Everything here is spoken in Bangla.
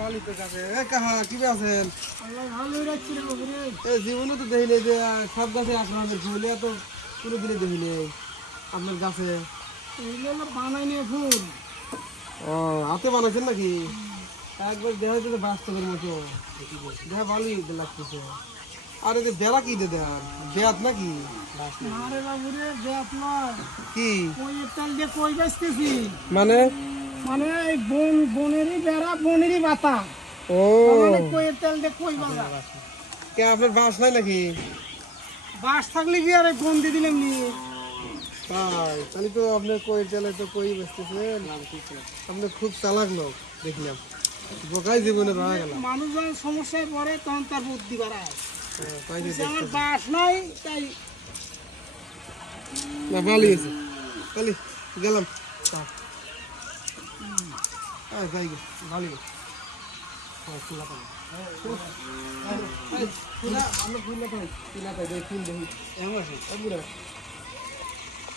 ভালো তো কাছে কাহা কি আছেন? ভালোই রাখছি রে বাবুরে। জীবনে তো দেখিলে যে সব গাছে আপনাদের ফুল এত কোনো দিনে দেখিলে আপনার গাছে। এইগুলো বানাই নিয়ে ফুল। ও হাতে বানাইছেন নাকি? একবার দেখা যাচ্ছে বাস্তবের মতো দেখা ভালোই লাগতেছে। আর এই যে বেড়া কি দেন বেয়াত নাকি? আরে বাবুরে বেত নয়, কি কইয়ের তেল দিয়ে কই বেচতেছি। মানে? মানে এই বনেরই বেড়া বনেরই বাতা। ও মানে কইয়ের তেল দিয়ে কই বাজা। কে আপনার বাস নাই নাকি? বাস থাকলে কি আর বন দিয়ে দিলাম নি। তাই তাহলে তো আপনার কই তেলে তো কই বেচতেছেন। আপনি খুব চালাক লোক দেখলাম, বোকাই জীবনে রয়ে গেল। মানুষ যখন সমস্যায় পড়ে তখন তার বুদ্ধি বাড়ায়। তাই আমার বাস নাই তাই। না ভালোই আছে তাহলে গেলাম। হ্যাঁ যাই গে ভালোই ফুলা পাই ফুলা আমরা ফুলা পাই ফুল দেখি এমন আছে